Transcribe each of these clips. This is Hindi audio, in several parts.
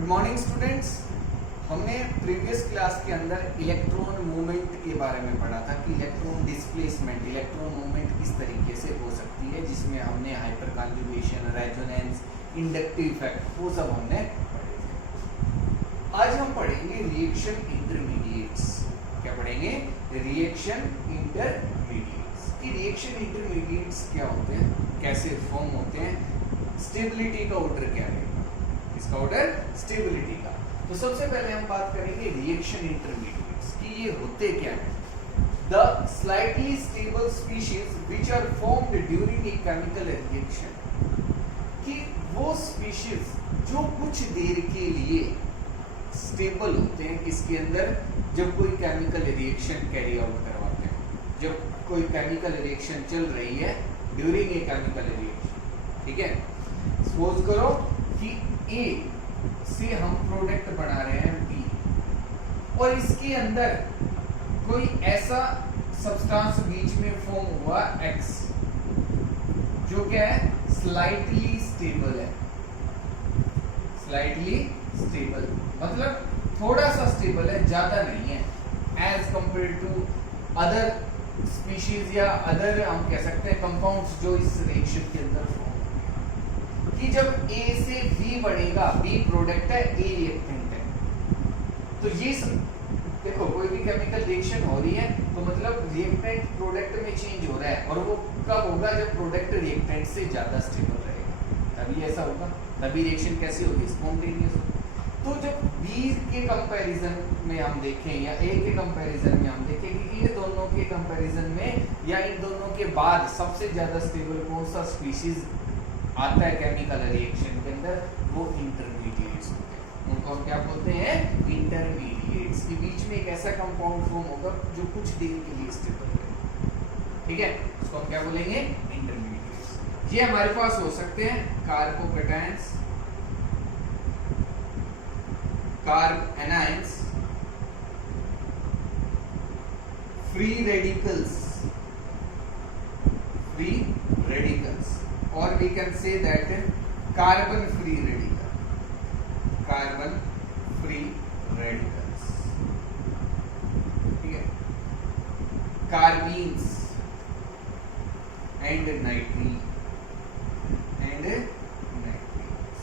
Good morning students. हमने प्रीवियस क्लास के अंदर इलेक्ट्रॉन मूवमेंट के बारे में पढ़ा था कि इलेक्ट्रॉन डिस्प्लेसमेंट, इलेक्ट्रॉन मूवमेंट किस तरीके से हो सकती है, जिसमें हमने hyper conjugation, resonance, inductive effect वो सब हमने पढ़े थे। आज हम पढ़ेंगे रिएक्शन इंटरमीडिएट्स। क्या पढ़ेंगे? Reaction intermediates. कि रिएक्शन इंटरमीडिएट्स क्या होते हैं, कैसे फॉर्म होते हैं, स्टेबिलिटी का ऑर्डर क्या है, इसका ऑर्डर स्टेबिलिटी का। तो सबसे पहले हम बात करेंगे रिएक्शन इंटरमीडिएट्स कि ये होते क्या है। The slightly stable species which are formed during a chemical reaction, कि वो स्पीशीज जो कुछ देर के लिए स्टेबल होते हैं किसके अंदर, जब कोई केमिकल रिएक्शन कैरी आउट करवाते हैं, जब कोई केमिकल रिएक्शन चल रही है ड्यूरिंग ए केमिकल रिएक्शन। ठीक है, सपोज करो कि ए से हम प्रोडक्ट बना रहे हैं बी, और इसके अंदर कोई ऐसा सब्सटेंस बीच में फॉर्म हुआ एक्स जो क्या है, स्लाइटली स्टेबल है। स्लाइटली स्टेबल मतलब थोड़ा सा स्टेबल है, ज्यादा नहीं है as compare to other species या अदर हम कह सकते हैं कंपाउंड्स जो इस रिएक्शन के अंदर फॉर्म कि जब A से B बनेगा, B प्रोडक्ट है, A रिएक्टेंट है, तो ये देखो कोई भी केमिकल रिएक्शन हो रही है तो मतलब रिएक्टेंट प्रोडक्ट में चेंज हो रहा है, और वो कब होगा, जब प्रोडक्ट रिएक्टेंट से ज्यादा स्टेबल रहेगा, तभी ऐसा होगा, तभी रिएक्शन कैसी होगी, स्पॉन्टेनियस होगी। तो जब B के कंपैरिजन में हम देखें या A के कंपैरिजन में हम देखें कि इन दोनों के कंपैरिजन में या इन दोनों के बाद सबसे ज्यादा स्टेबल कौन सा स्पीशीज आता है केमिकल रिएक्शन के अंदर, वो इंटरमीडिएट्स होते हैं। उनको हम क्या बोलते हैं? इंटरमीडिएट्स। के बीच में एक ऐसा कंपाउंड फॉर्म होगा जो कुछ देर के लिए स्टेबल है। ठीक है, उसको हम क्या बोलेंगे? इंटरमीडिएट्स। ये हमारे पास हो सकते हैं carbocations, carbanions, free radicals, free radicals, or we can say that carbon free radical, carbon free radicals। ठीक है, कार्बीन्स एंड नाइट्रीन एंड नाइट्रीन्स,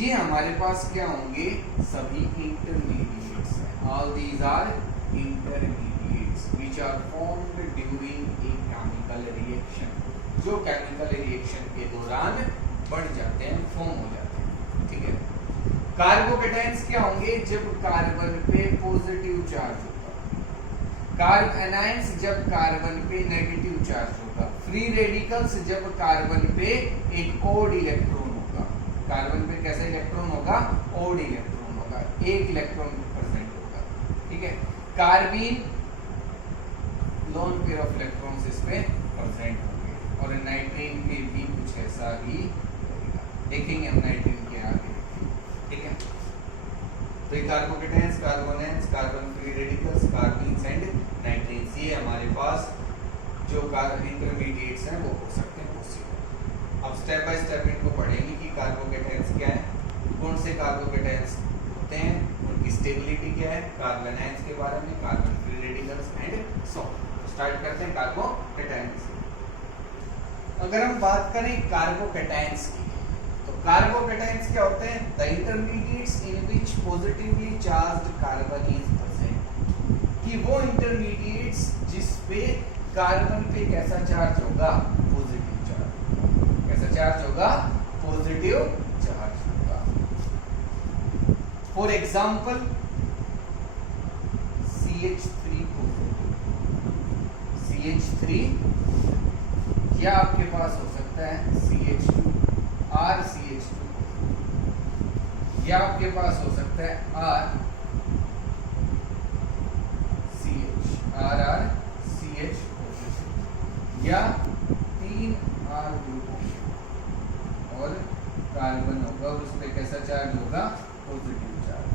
ये हमारे पास क्या होंगे? सभी इंटरमीडिएट्स हैं। All these are intermediates which are formed during a chemical reaction, जो केमिकल रिएक्शन के दौरान बढ़ जाते हैं, फॉर्म हो जाते हैं। ठीक है, कार्बोकेटायंस क्या होंगे? जब कार्बन पे पॉजिटिव चार्ज होगा, कार्ब एनायंस जब कार्बन पे नेगेटिव चार्ज होगा, फ्री रेडिकल्स जब कार्बन पे एक ओड इलेक्ट्रॉन होगा। कार्बन पे कैसा इलेक्ट्रॉन होगा? ओड इलेक्ट्रॉन होगा, एक इलेक्ट्रॉन प्रेजेंट होगा। ठीक है, carbene lone pair of electrons इस पे प्रेजेंट होगा, और नाइट्रीन पे भी कुछ ऐसा ही रहेगा। देखेंगे हम नाइट्रीन के आगे। ठीक है, तो ये कार्बोकेटायंस, कार्बोनेंस, कार्बन फ्री रेडिकल्स, कार्बीन्स एंड नाइट्रीन्स, ये हमारे पास जो इंटरमीडिएट्स हैं वो हो सकते हैं पॉसिबल। अब स्टेप बाय स्टेप इनको पढ़ेंगे कि कार्बोकेटायंस क्या है, कौन से कार्बोकेटायंस होते हैं, उनकी स्टेबिलिटी क्या है, कार्बोनेंस के बारे में, carbon free radicals and so. Start करते हैं कार्बोकेटायंस। अगर हम बात करें कार्बोकेटायंस की, तो कार्बोकेटायंस क्या होते हैं? The intermediates in which positively charged carbon is present, कि वो इंटरमीडिएट्स जिस पे कार्बन पे कैसा चार्ज होगा? Positive charge. कैसा चार्ज होगा? पॉजिटिव चार्ज होगा। फॉर एग्जांपल CH3 CH3, या आपके पास हो सकता है CH2 RCH2, या आपके पास हो सकता है RRCH, या 3 R ग्रुप और कार्बन होगा, और उस पर कैसा चार्ज होगा? Positive charge.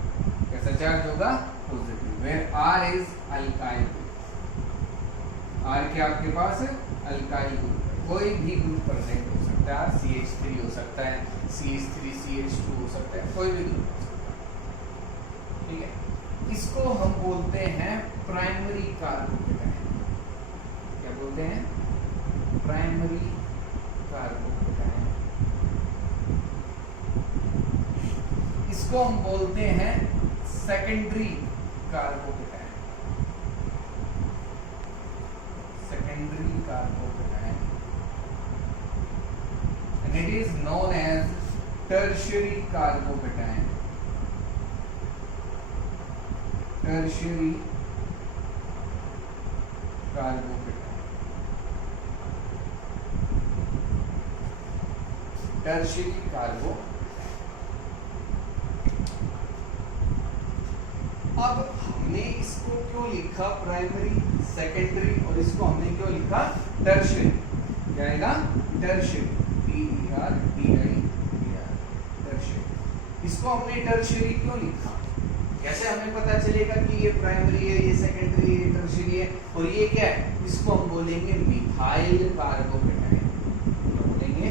कैसा चार्ज होगा? Positive. Where R is alkyl group, R क्या आपके पास है? अल्काइल ग्रुप है। कोई भी ग्रुप प्रेजेंट हो सकता है, CH3 हो सकता है, CH3 CH2 हो सकता है, कोई भी ग्रुप हो सकता है, ठीक है। इसको हम बोलते हैं प्राइमरी कार्बोकेटायन। क्या बोलते हैं? Primary carbocation. इसको हम बोलते हैं secondary carbocation. Secondary carbocation and it is known as tertiary carbocation. Tertiary carbocation. Tertiary carbo. अब हमने इसको क्यों लिखा प्राइमरी, सेकेंडरी, और इसको हमने क्यों लिखा टर्शियरी? क्या आएगा? Tertiary, TERTIER, tertiary. इसको हमने टर्शियरी क्यों लिखा? कैसे हमें पता चलेगा कि ये प्राइमरी है, ये सेकेंडरी है, ये टर्शियरी है, और ये क्या है? इसको हम बोलेंगे मिथाइल कार्बोकेटायन। बोलेंगे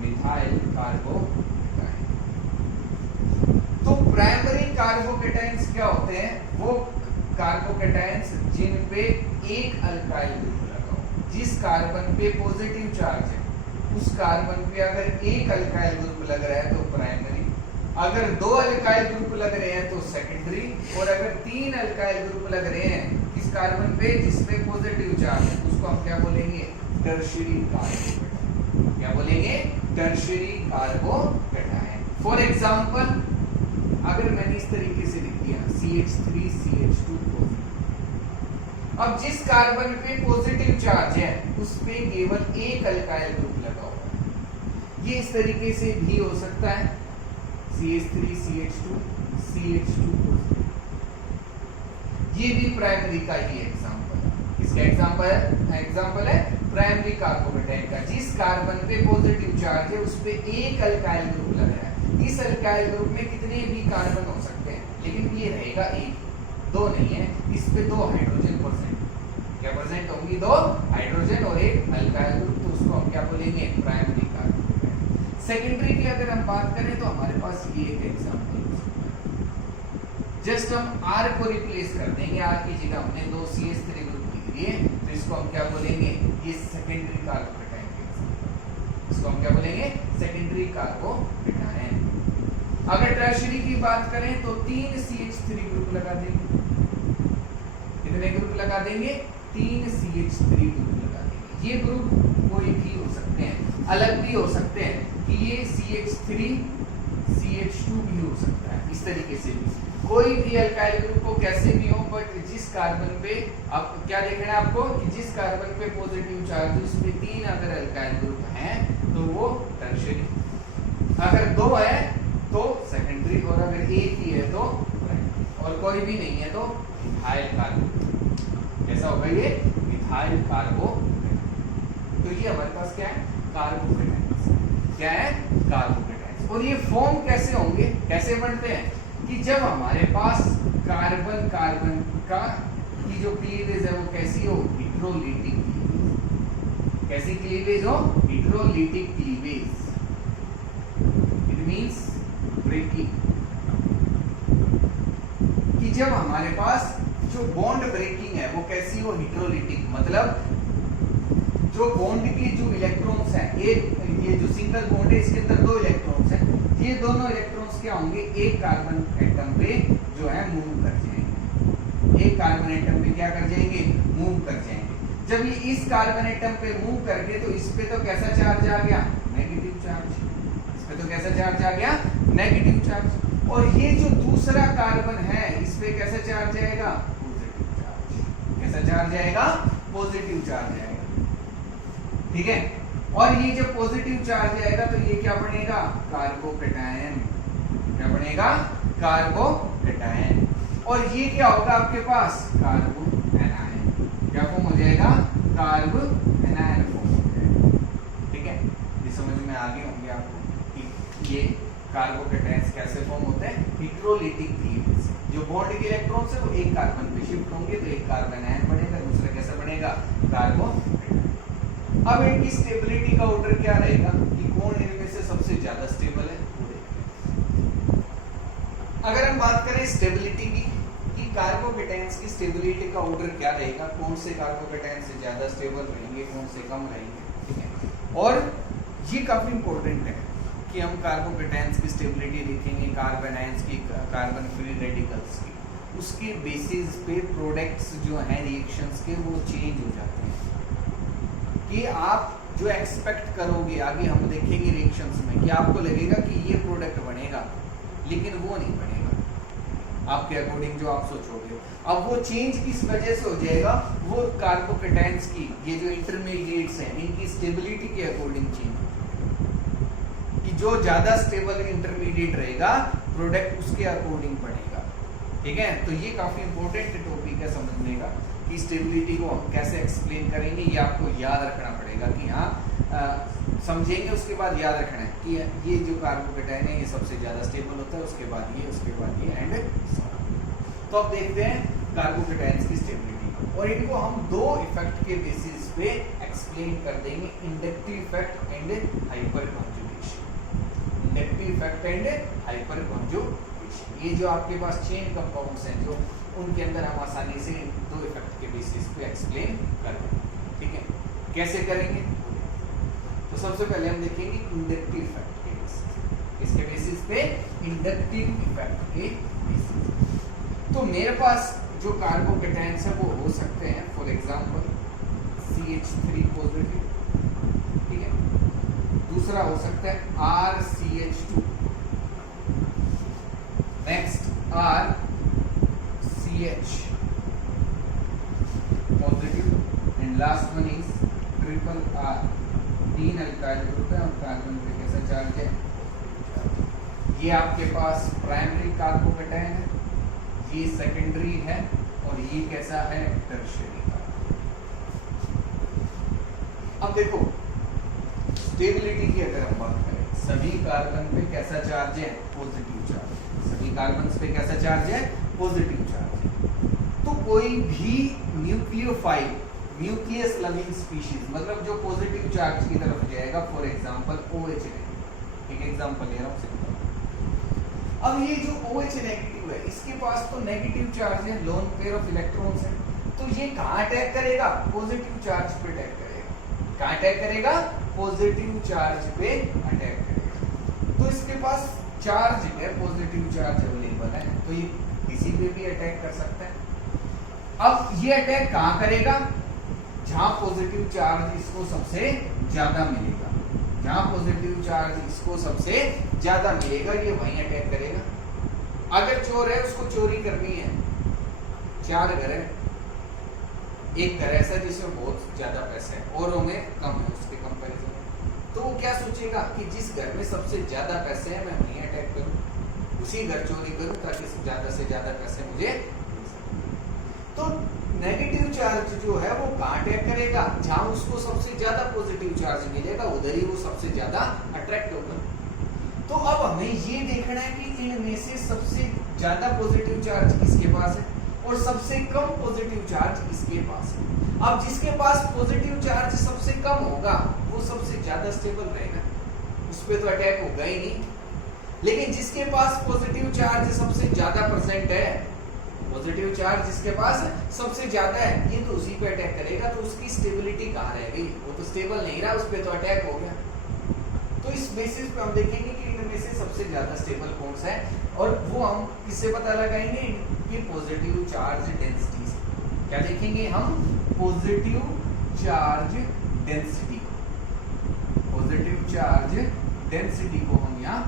मिथाइल कार्बोकेटायन। तो प्राइमरी कार्बोकेटायंस क्या होते हैं? वो कार्बोकेटायंस जिन पे एक अल्काइल ग्रुप लगा हो। जिस कार्बन पे पॉजिटिव चार्ज है उस कार्बन पे अगर एक अल्काइल ग्रुप लग रहा है तो प्राइमरी, अगर दो अल्काइल ग्रुप लग रहे हैं तो सेकेंडरी, और अगर तीन अल्काइल ग्रुप लग रहे हैं किस कार्बन पे जिसपे पॉजिटिव चार्ज है उसको हम क्या बोलेंगे? Tertiary carbocation. क्या बोलेंगे? Tertiary carbocation. फॉर एग्जांपल अगर मैंने इस तरीके से लिख दिया CH3 CH2 अब जिस कार्बन पे पॉजिटिव चार्ज है उस पे केवल एक अल्काइल ग्रुप लगा हुआ है। ये इस तरीके से भी हो सकता है CH3 CH2 CH2। ये भी प्राइमरी का ही एग्जांपल है। किसका एग्जांपल है? एग्जांपल है प्राइमरी कार्बोकेटायन का। जिस कार्बन पे पॉजिटिव चार्ज है उस पे एक अल्काइल ग्रुप लग रहा है। इस अल्काइल ग्रुप में कितने भी कार्बन हो सकते हैं, लेकिन ये रहेगा एक, दो नहीं है। इस पे दो हाइड्रोजन प्रेजेंट, क्या प्रेजेंट होंगी? दो हाइड्रोजन और एक अल्काइल ग्रुप, तो उसको हम क्या बोलेंगे? Primary carbocation. सेकेंडरी की अगर हम बात करें तो हमारे पास ये एक एग्जांपल हो सकता है। जस्ट हम R को रिप्लेस कर देंगे, R की जगह हमने दो CH3 ग्रुप लिख दिए, तो इसको हम क्या बोलेंगे? ये सेकेंडरी कार्बोकेटायन के एग्जांपल। इसको हम क्या बोलेंगे? Secondary carbocation. अगर टर्शियरी की बात करें तो तीन CH3 ग्रुप लगा देंगे। कितने ग्रुप लगा देंगे? तीन CH3 ग्रुप लगा देंगे। ये ग्रुप कोई भी हो सकते हैं, अलग भी हो सकते हैं कि ये CH3 CH2 भी हो सकता है, इस तरीके से भी कोई भी अल्काइल ग्रुप को कैसे भी हो, बट जिस कार्बन पे आप क्या देखना है आपको कि जिस कार्बन पे पॉजिटिव चार्ज है उसमें तीन अगर अल्काइल ग्रुप हैं तो वो टर्शियरी, अगर दो है तो सेकेंडरी, और अगर एक ही है तो प्राइमरी, और कोई भी नहीं है तो मिथाइल कार्बो। कैसा होगा ये? मिथाइल कार्बो। तो ये हमारे पास क्या है? कार्बोकेटायन। क्या है? कार्बोकेटायन। और ये फॉर्म कैसे होंगे, कैसे बनते हैं? कि जब हमारे पास कार्बन कार्बन का की जो क्लीवेज है वो कैसी हो? Heterolytic cleavage. कैसी क्लीवेज हो? Heterolytic cleavage. It means breaking. कि जब हमारे पास जो बॉन्ड ब्रेकिंग है वो कैसी हो? हिट्रोलिटिक। मतलब जो बॉन्ड के जो इलेक्ट्रॉन्स हैं, एक ये जो सिंगल बॉन्ड है इसके अंदर दो इलेक्ट्रॉन्स हैं, ये दोनों इलेक्ट्रॉन्स क्या होंगे? एक कार्बन एटम पे जो है मूव कर जाएंगे। एक कार्बन एटम पे क्या कर जाएंगे? मूव कर जाएंगे। जब ये इस कार्बन एटम पे मूव कर गए तो इस पे तो कैसा चार्ज आ गया? Negative charge. इस पे तो कैसा चार्ज आ गया? Negative charge. और ये जो दूसरा कार्बन है इस पे कैसा चार्ज आएगा? Positive charge. कैसा चार्ज आएगा? पॉजिटिव चार्ज आएगा। ठीक है। और ये जब पॉजिटिव चार्ज आएगा तो ये क्या बनेगा? कार्बोकेटायन। क्या बनेगा? कार्बोकेटायन। और ये क्या होगा आपके पास? कार्बोएनायन। क्या फॉर्म हो जाएगा? कार्बोएनायन फॉर्म हो जाएगा। ठीक है, ये समझ में आ गए होंगे आपको कि ये कार्बोकेटायंस कैसे फॉर्म होते हैं? हिट्रोलिटिक क्लीवेज। जो बॉन्ड के इलेक्ट्रॉन्स है वो एक कार्बन पे शिफ्ट होंगे तो एक कार्बोएनायन बनेगा, दूसरा कैसा बनेगा? कार्बोकेटायन। अब इनकी स्टेबिलिटी का ऑर्डर क्या रहेगा कि कौन इनमें से सबसे ज्यादा स्टेबल है। अगर हम बात करें स्टेबिलिटी की कि कार्बोकेटायंस की स्टेबिलिटी का ऑर्डर क्या रहेगा, कौन से कार्बोकेटायंस से ज्यादा स्टेबल रहेंगे, कौन से कम रहेंगे, ठीक है। और ये काफी इंपॉर्टेंट है कि हम कार्बोकेटायंस की स्टेबिलिटी देखेंगे, कार्बन आयंस की, कार्बन फ्री रेडिकल्स की, उसके बेसिस पे प्रोडक्ट्स जो हैं रिएक्शंस के वो चेंज हो जाते हैं। कि आप जो एक्सपेक्ट करोगे आगे हम देखेंगे रिएक्शंस में कि आपको लगेगा कि ये प्रोडक्ट बनेगा, लेकिन वो नहीं बनेगा आपके अकॉर्डिंग जो आप सोचोगे। अब वो चेंज किस वजह से हो जाएगा, वो कार्बोकेटायंस की ये जो इंटरमीडिएट्स हैं इनकी स्टेबिलिटी के अकॉर्डिंग चेंज कि जो ज्यादा स्टेबल इंटरमीडिएट रहेगा प्रोडक्ट उसके अकॉर्डिंग बनेगा, ठीक है। तो ये काफी इंपॉर्टेंट टॉपिक है समझने का कि स्टेबिलिटी को हम कैसे एक्सप्लेन करेंगे, ये आपको याद रखना पड़ेगा कि हाँ समझेंगे, उसके बाद याद रखना है कि ये जो कार्बोकेटायन है ये सबसे ज्यादा स्टेबल होता है, उसके बाद ये, उसके बाद ये एंड। तो अब देखते हैं कार्बोकेटायंस की स्टेबिलिटी और इनको हम दो इफेक्ट के बेसिस पे एक्सप्लेन कर देंगे, inductive effect and hyper conjugation. Inductive effect and hyper conjugation, ये जो आपके पास चेन कंपाउंड्स हैं जो उनके अंदर हम आसानी से दो इफेक्ट के बेसिस पे एक्सप्लेन कर देंगे, ठीक है। कैसे करेंगे, तो सबसे पहले हम देखेंगे इंडक्टिव इफेक्ट के बेसिस। इसके बेसिस पे इंडक्टिव इफेक्ट के बेसिस। तो मेरे पास जो कार्बोकेटायंस है वो हो सकते हैं फॉर एग्जांपल CH3 पॉजिटिव, ठीक है। दूसरा हो सकता है RCH2, next RCH positive and last one is triple R। तीन अल्काइल ग्रुप है और कार्बन पे कैसा चार्ज है, ये आपके पास प्राइमरी कार्बोकेटायन है, ये सेकेंडरी है और ये कैसा है टर्शियरी। अब देखो स्टेबिलिटी की अगर हम बात करें, सभी कार्बन पे कैसा चार्ज है, पॉजिटिव चार्ज। सभी कार्बन पे कैसा चार्ज है, पॉजिटिव चार्ज है। तो कोई भी न्यूक्लियोफाइल, न्यूक्लियस लविंग स्पीशीज, मतलब जो पॉजिटिव चार्ज की तरफ जाएगा, फॉर एग्जांपल OH नेगेटिव, एक एग्जांपल ले रहा हूं सिंपल। अब ये जो OH नेगेटिव है इसके पास तो नेगेटिव चार्ज है, लोन पेयर ऑफ इलेक्ट्रॉन्स है, तो ये कहां अटैक करेगा, पॉजिटिव चार्ज पे अटैक करेगा। कहां अटैक करेगा, पॉजिटिव चार्ज पे अटैक करेगा। तो इसके पास चार्ज है, पॉजिटिव चार्ज अवेलेबल है, तो ये किसी पे भी अटैक कर सकता है। अब ये अटैक कहां करेगा, जहां पॉजिटिव चार्ज इसको सबसे ज्यादा मिलेगा, जहां पॉजिटिव चार्ज इसको सबसे ज्यादा मिलेगा ये वहीं अटैक करेगा। अगर चोर है उसको चोरी करनी है, 4 घर है, एक घर ऐसा जिसमें बहुत ज्यादा पैसे है और में कम है उसके कंपैरिजन में, तो वो क्या सोचेगा कि जिस घर में सबसे ज्यादा पैसे हैं मैं वहीं अटैक करूं, उसी घर चोरी करूं ताकि ज्यादा से ज्यादा पैसे मुझे। तो नेगेटिव चार्ज जो है वो कहां अटैक करेगा, जहां उसको सबसे ज्यादा पॉजिटिव चार्ज मिलेगा उधर ही वो सबसे ज्यादा अट्रैक्ट होगा। तो अब हमें ये देखना है कि इनमें से सबसे ज्यादा पॉजिटिव चार्ज किसके पास है और सबसे कम पॉजिटिव चार्ज किसके पास है। अब जिसके पास पॉजिटिव चार्ज सबसे कम होगा वो सबसे ज्यादा स्टेबल रहेगा, उस पर तो अटैक होगा ही नहीं। लेकिन जिसके पास पॉजिटिव चार्ज सबसे ज्यादा परसेंट है, पॉजिटिव चार्ज जिसके पास सबसे ज्यादा है, ये तो उसी पे अटैक करेगा, तो उसकी स्टेबिलिटी कहाँ रह गई, वो तो स्टेबल नहीं रहा, उस पे तो अटैक हो गया। तो इस बेसिस पे हम देखेंगे कि इनमें से सबसे ज्यादा स्टेबल कौन सा है और वो हम किससे पता लगाएंगे, कि पॉजिटिव चार्ज डेंसिटी से। क्या देखेंगे हम, positive charge density, positive charge density को हम यहाँ,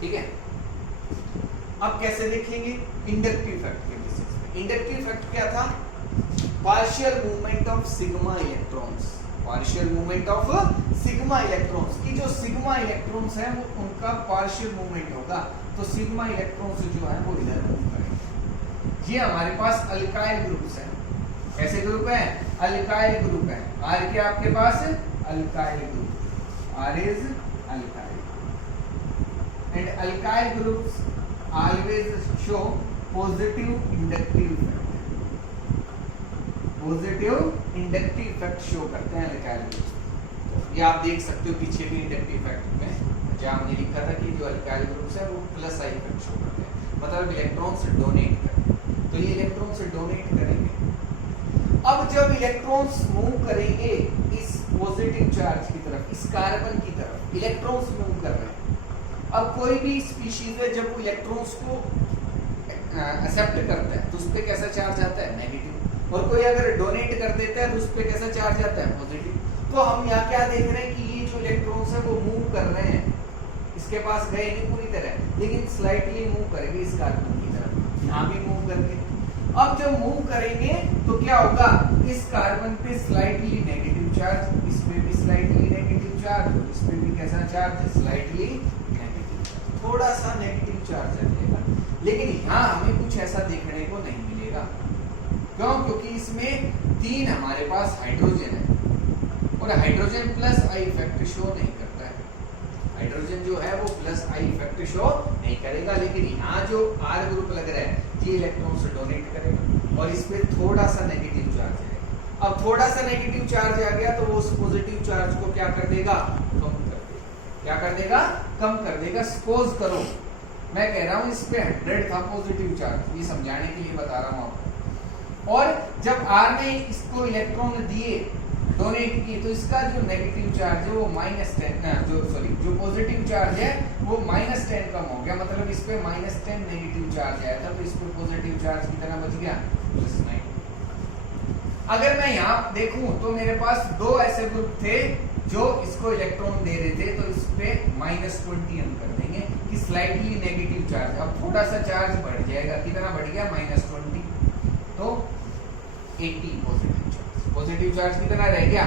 ठीक है। अब कैसे देखेंगे, इंडक्टिव इफेक्ट के बेसिस पे। इंडक्टिव इफेक्ट क्या था, partial movement of sigma electrons, partial movement of sigma electrons की जो सिग्मा इलेक्ट्रॉन्स हैं वो उनका पार्शियल मूवमेंट होगा, तो सिग्मा इलेक्ट्रॉन्स जो है वो इधर मूव करेंगे। ये हमारे पास अल्काइल ग्रुप्स हैं, कैसे ग्रुप है, अल्काइल ग्रुप है। आर के आपके पास alkyl group, R is alkyl and alkyl groups always show positive inductive effect, positive inductive effect show करते हैं अल्काइल ग्रुप्स। ये आप देख सकते हो पीछे भी इंडक्टिव इफेक्ट में जहाँ हमने लिखा था कि जो अल्काइल ग्रुप्स है वो प्लस आई इफेक्ट शो करते हैं, मतलब इलेक्ट्रॉन्स डोनेट करते, तो ये इलेक्ट्रॉन्स डोनेट करेंगे। अब जब इलेक्ट्रॉन्स मूव करेंगे इस पॉजिटिव चार्ज की तरफ, इस कार्बन की तरफ इलेक्ट्रॉन्स मूव कर रहे हैं। अब कोई भी स्पीशीज है जब वो इलेक्ट्रॉन्स को एक्सेप्ट करता है तो उस पर कैसा चार्ज आता है, नेगेटिव, और कोई अगर डोनेट कर देता है तो उस पर कैसा चार्ज आता है, पॉजिटिव। तो हम यहाँ क्या देख रहे हैं कि ये जो इलेक्ट्रॉन्स है वो मूव कर रहे हैं, इसके पास गए नहीं पूरी तरह, लेकिन स्लाइटली मूव करेंगे इस कार्बन की तरफ, यहाँ भी मूव करके। अब जब मूव करेंगे तो क्या होगा, इस कार्बन पे स्लाइटली नेगेटिव चार्ज, इस पे भी स्लाइटली नेगेटिव चार्ज, इस पे भी कैसा चार्ज, स्लाइटली नेगेटिव, थोड़ा सा नेगेटिव चार्ज रहेगा। लेकिन यहाँ हमें कुछ ऐसा देखने को नहीं मिलेगा, क्यों, क्योंकि इसमें 3 हमारे पास हाइड्रोजन है और hydrogen plus I effect show नहीं करता है। हाइड्रोजन जो है वो प्लस आई इफेक्ट शो नहीं करेगा, लेकिन यहाँ जो आर ग्रुप लग रहा है ये इलेक्ट्रॉन से डोनेट करेगा और इस पे थोड़ा सा नेगेटिव चार्ज है। अब थोड़ा सा नेगेटिव चार्ज आ गया तो वो उस पॉजिटिव चार्ज को क्या कर देगा, कम कर देगा। क्या कर देगा, कम कर देगा। सपोज करो मैं कह रहा हूं इस पे 100 था पॉजिटिव चार्ज, ये समझाने के लिए बता रहा हूं आपको, और जब आर ने इसको इलेक्ट्रॉन दिए, डोनेट की, तो इसका जो नेगेटिव चार्ज है वो -10, जो पॉजिटिव चार्ज है वो -10 कम हो गया, मतलब इस पे -10 नेगेटिव चार्ज आया था, तो इस पे पॉजिटिव चार्ज कितना बच गया, +9। अगर मैं यहाँ देखूं तो मेरे पास 2 ऐसे ग्रुप थे जो इसको इलेक्ट्रॉन दे रहे थे, तो इस पे -20 हम कर देंगे कि स्लाइटली नेगेटिव चार्ज, अब थोड़ा सा चार्ज बढ़ जाएगा, कितना बढ़ गया, -20, तो 80 पॉजिटिव चार्ज कितना रह गया।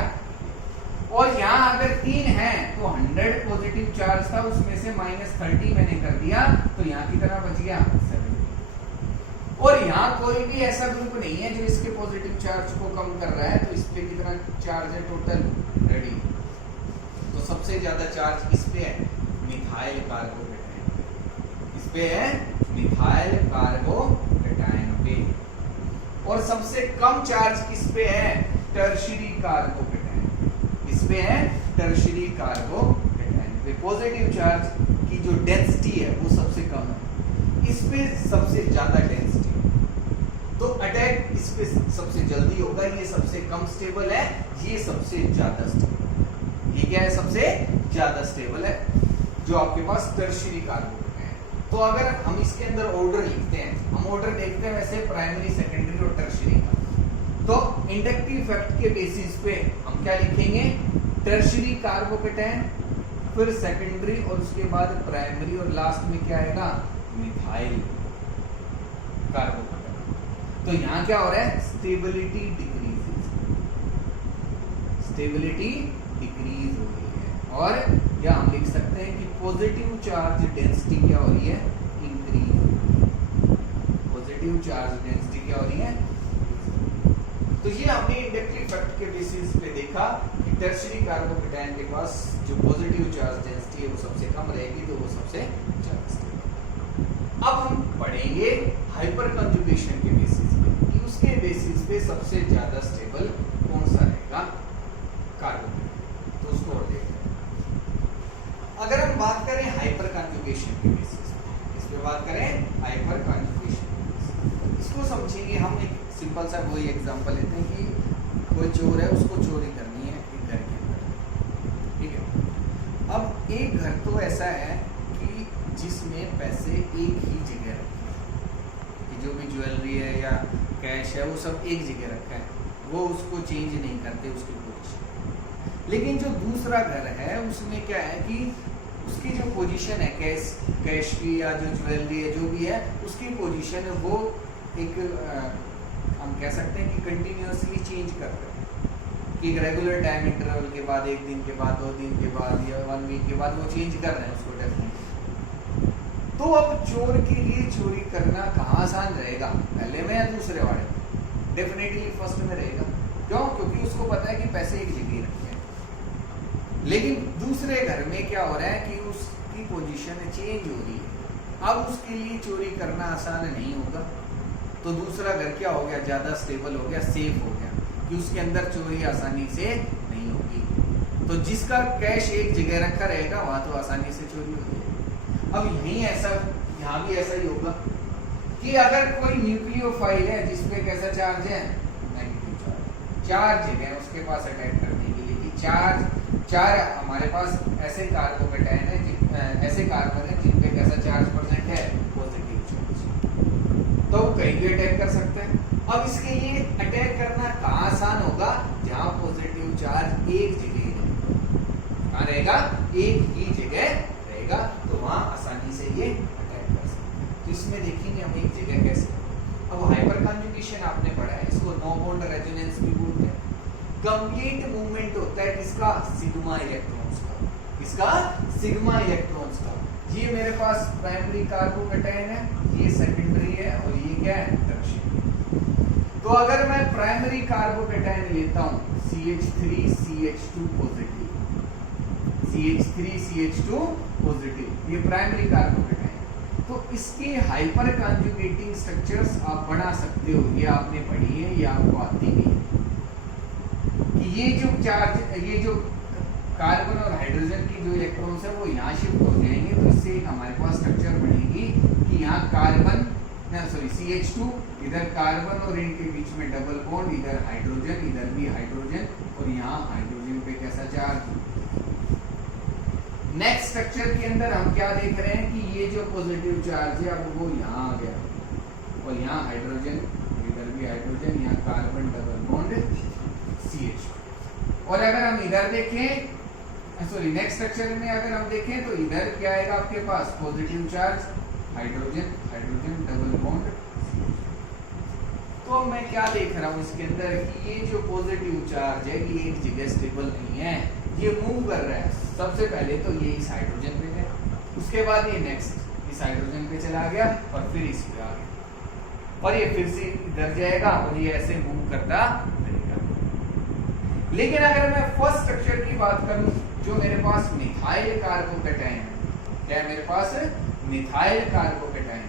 और यहाँ अगर 3 हैं तो 100 पॉजिटिव चार्ज था, उसमें से -30 मैंने कर दिया, तो यहाँ कितना बच गया, 70। और यहाँ कोई भी ऐसा ग्रुप नहीं है जो इसके पॉजिटिव चार्ज को कम कर रहा है, तो इस पे कितना चार्ज है टोटल, रेडी। तो सबसे ज्यादा चार्ज इस पे है, मिथाइल कार्बोकेटायन, इस पे है मिथाइल कार्बोकेटायन पे। और सबसे कम चार्ज किस पे है, टर्शियरी कार्बोकेटायन, इस पे है टर्शियरी कार्बोकेटायन पे। पॉजिटिव चार्ज की जो डेंसिटी है वो सबसे कम है, इस पे सबसे ज्यादा डेंसिटी, तो अटैक इस पे सबसे जल्दी होगा। ये सबसे कम स्टेबल है, ये सबसे ज्यादा स्टेबल, ये क्या है, सबसे ज्यादा स्टेबल है जो आपके पास टर्शियरी कार्बोकेटायन। तो अगर हम इसके अंदर ऑर्डर लिखते हैं, हम ऑर्डर देखते हैं वैसे प्राइमरी, सेकेंडरी और टर्शियरी का, तो इंडक्टिव इफेक्ट के बेसिस पे हम क्या लिखेंगे, टर्शियरी कार्बोकेटायन, फिर सेकेंडरी और उसके बाद प्राइमरी, और लास्ट में क्या आएगा, मिथाइल कार्बोकेटायन। तो यहाँ क्या हो रहा है, स्टेबिलिटी डिक्रीज, स्टेबिलिटी डिक्रीज हो रही है। और या हम लिख सकते हैं कि पॉजिटिव चार्ज डेंसिटी क्या हो रही है, इंक्रीज, पॉजिटिव चार्ज डेंसिटी क्या हो रही है। तो ये हमने इंडक्टिव इफेक्ट के बेसिस पे देखा कि टर्शियरी कार्बोकेटायन के पास जो पॉजिटिव चार्ज डेंसिटी है वो सबसे कम रहेगी, तो वो सबसे ज्यादा स्टेबल। अब हम पढ़ेंगे हाइपर कंजुगेशन के बेसिस पे कि उसके बेसिस पे सबसे ज्यादा स्टेबल कौन सा रहेगा कार्बोकेटायन, तो उसको और देखते हैं। अगर हम बात करें हाइपर कंजुगेशन के बेसिस पे, इस पे बात करें हाइपर कंजुगेशन, इसको समझेंगे हम। एक सिंपल सा वही एग्जांपल लेते हैं कि कोई चोर है, उसको चोरी करनी है एक घर के अंदर, ठीक है। अब एक घर तो ऐसा है कि जिसमें पैसे एक ही जगह रखे हैं, कि जो भी ज्वेलरी है या कैश है वो सब एक जगह रखा है, वो उसको चेंज नहीं करते उसकी पोजीशन। लेकिन जो दूसरा घर है उसमें क्या है कि उसकी जो पोजीशन है कैश की या जो ज्वेलरी है जो भी है, उसकी पोजीशन है वो एक हम कह सकते हैं कि कंटिन्यूअसली चेंज कर रहे हैं, कि रेगुलर टाइम इंटरवल के बाद, 1 दिन के बाद, 2 दिन के बाद या 1 वीक के बाद वो चेंज कर रहे हैं उसको डेफिनेटली। तो अब चोर के लिए चोरी करना कहाँ आसान रहेगा, पहले में या दूसरे वाले में, डेफिनेटली फर्स्ट में रहेगा। क्यों, क्योंकि उसको पता है कि पैसे एक जगह रखे हैं। लेकिन दूसरे घर में क्या हो रहा है कि उसकी पोजीशन चेंज हो रही है, अब उसके लिए चोरी करना आसान नहीं होगा, तो दूसरा घर क्या हो गया, ज्यादा स्टेबल हो गया, सेफ हो गया। कि उसके अंदर चोरी आसानी से नहीं होगी। तो जिसका कैश एक जगह रखा रहेगा वहां तो आसानी से चोरी हो जाएगी। अब यहीं ऐसा, यहाँ भी ऐसा ही होगा कि अगर कोई न्यूक्लियोफाइल है जिसपे कैसा चार्ज है, नेगेटिव चार्ज है उसके पास अटैक करने के लिए कि चार हमारे पास ऐसे कार्बोकेटायन है, ऐसे कार्बन है जिनपे कैसा चार्ज परसेंट है, पॉजिटिव चार्ज, तो कहीं भी अटैक कर सकते हैं। अब इसके लिए अटैक करना कहाँ आसान होगा, जहां पॉजिटिव चार्ज एक जगह कहाँ रहेगा, एक ही जगह रहेगा, तो वहां आसानी से ये अटैक कर सकते हैं। तो इसमें देखेंगे हम एक जगह कैसे। अब हाइपर कॉन्जुगेशन आपने पढ़ा है, इसको नो बॉन्ड रेजोनेंस भी बोलते हैं। कंप्लीट मूवमेंट होता है किसका, सिग्मा इलेक्ट्रॉन्स का, किसका, सिग्मा इलेक्ट्रॉन्स का। ये मेरे पास प्राइमरी कार्बोकेटायन है, ये सेकेंडरी है और ये क्या है, टर्शियरी। तो अगर मैं प्राइमरी कार्बोकेटायन लेता हूं CH3CH2 पॉजिटिव, CH3CH2 पॉजिटिव, ये प्राइमरी कार्बोकेटायन, तो इसके हाइपर कॉन्जुगेटिंग स्ट्रक्चर्स आप बना सकते हो। ये आपने पढ़ी है, ये आपको आती भी है कि ये जो चार्ज, ये जो कार्बन और हाइड्रोजन की जो इलेक्ट्रॉन्स है वो यहाँ शिफ्ट हो जाएंगे, तो इससे एक हमारे पास स्ट्रक्चर बनेगी कि यहाँ कार्बन, सॉरी CH2, इधर कार्बन और इनके बीच में डबल बॉन्ड, इधर हाइड्रोजन, इधर भी हाइड्रोजन, और यहाँ हाइड्रोजन पे कैसा चार्ज। नेक्स्ट स्ट्रक्चर के अंदर हम क्या देख रहे हैं कि ये जो पॉजिटिव चार्ज है अब वो यहाँ आ गया, और यहाँ हाइड्रोजन, इधर भी हाइड्रोजन, यहाँ कार्बन डबल बॉन्ड CH2। और अगर हम इधर देखें, सॉरी नेक्स्ट स्ट्रक्चर में अगर हम देखें तो इधर क्या आएगा आपके पास, positive charge, hydrogen, hydrogen double bond. तो मैं क्या देख रहा हूँ इसके अंदर कि ये जो पॉजिटिव चार्ज है ये एक जगह स्टेबल नहीं है, ये मूव कर रहा है। सबसे पहले तो ये इस हाइड्रोजन पे गया, उसके बाद ये नेक्स्ट इस हाइड्रोजन पे चला गया और फिर इस पे आ गया, और ये फिर से इधर जाएगा और ये ऐसे मूव करता रहेगा। लेकिन अगर मैं फर्स्ट स्ट्रक्चर की बात करूं, जो मेरे पास मिथाइल कार्बोकेटायन है, क्या है मेरे पास, मिथाइल कार्बोकेटायन,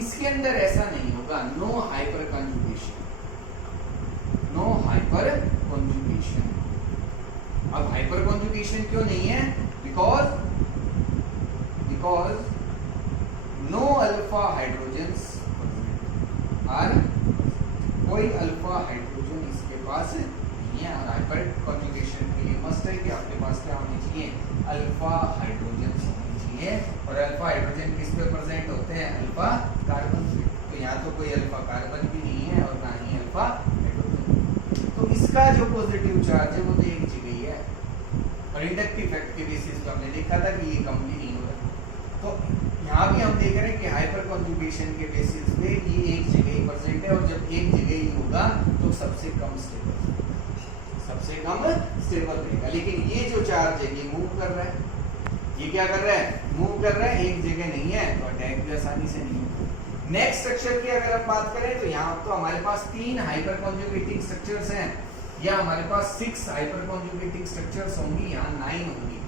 इसके अंदर ऐसा नहीं होगा, no hyperconjugation, no hyperconjugation. अब हाइपर कॉन्जुगेशन क्यों नहीं है, because no alpha hydrogens are, कोई अल्फा हाइड्रोजन इसके पास नहीं है। और हाइपर कॉन्जुगेशन के लिए मस्ट है कि आपके पास क्या होनी चाहिए, अल्फा हाइड्रोजन होनी चाहिए, और अल्फा हाइड्रोजन किस पे प्रेजेंट होते हैं, अल्फा कार्बन पे। तो यहाँ तो कोई अल्फा कार्बन भी नहीं है और ना ही अल्फा हाइड्रोजन, तो इसका जो पॉजिटिव चार्ज है वो तो एक जगह ही है। और इंडक्टिव इफेक्ट के बेसिस पे हमने देखा था कि ये कम भी नहीं हो रहा। तो यहाँ भी हम देख रहे हैं कि हाइपर कॉन्जुगेशन के बेसिस पे ये एक जगह ही प्रेजेंट है, और जब एक जगह ही होगा तो सबसे कम स्टेबल, सबसे कम स्टेबल रहेगा। लेकिन ये जो चार्ज है ये मूव कर रहा है, ये क्या कर रहा है, मूव कर रहा है, एक जगह नहीं है, तो अटैक भी आसानी से नहीं होगा। नेक्स्ट स्ट्रक्चर की अगर हम बात करें तो यहाँ तो हमारे पास 3 हाइपर कॉन्जुगेटिंग स्ट्रक्चर्स हैं, या हमारे पास 6 हाइपर कॉन्जुगेटिंग स्ट्रक्चर्स होंगी, यहाँ 9 होंगी।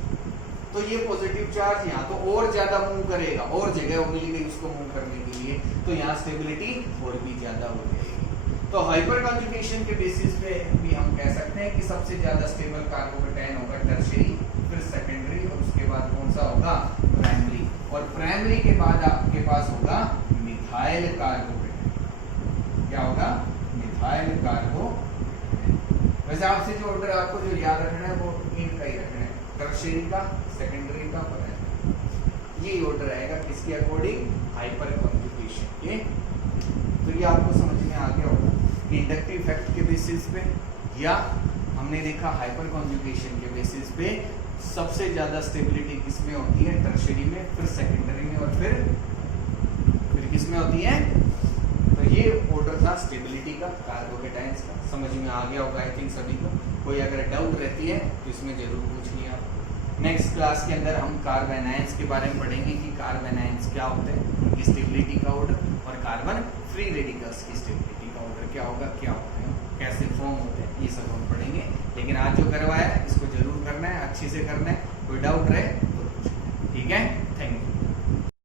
तो ये पॉजिटिव चार्ज यहाँ तो और ज्यादा मूव करेगा, और जगह मिल गई उसको मूव करने के लिए, तो यहाँ स्टेबिलिटी और भी ज्यादा हो जाएगी। तो हाइपर कॉन्जुगेशन के बेसिस पे भी हम कह सकते हैं कि सबसे ज्यादा स्टेबल कार्बोकेटायन होगा टर्शियरी, फिर सेकेंडरी, और उसके बाद कौन सा होगा, प्राइमरी, और प्राइमरी के बाद आपके पास होगा मिथाइल कार्बोकेटायन। क्या होगा, मिथाइल कार्बोकेटायन। वैसे आपसे जो ऑर्डर आपको जो याद रखना है वो इनका ही रखना है, टर्शियरी का, सेकेंडरी का, प्राइमरी, ये ऑर्डर आएगा किसके अकॉर्डिंग, हाइपर कॉन्जुगेशन के। तो ये आपको समझ में आ गया होगा इंडक्टिव इफेक्ट के बेसिस पे, या हमने देखा हाइपर कॉन्जुगेशन के बेसिस पे सबसे ज्यादा स्टेबिलिटी किसमें होती है, टर्शियरी में, फिर सेकेंडरी में, और फिर किसमें होती है। तो ये ऑर्डर था स्टेबिलिटी का, कार्बोकेटायंस का। समझ में आ गया होगा आई थिंक सभी को। कोई अगर डाउट रहती है तो इसमें जरूर पूछिए आप। नेक्स्ट क्लास के अंदर हम कार्बोनायंस के बारे में पढ़ेंगे कि कार्बोनायंस क्या होते हैं, उनकी स्टेबिलिटी का ऑर्डर, और कार्बन फ्री रेडिकल्स की स्टेबिलिटी का ऑर्डर क्या होगा, क्या होते हैं, कैसे फॉर्म होते हैं, ये सब हम पढ़ेंगे। लेकिन आज जो करवाया है इसको जरूर करना है, अच्छे से करना है। कोई डाउट रहे तो ठीक है। Thank you.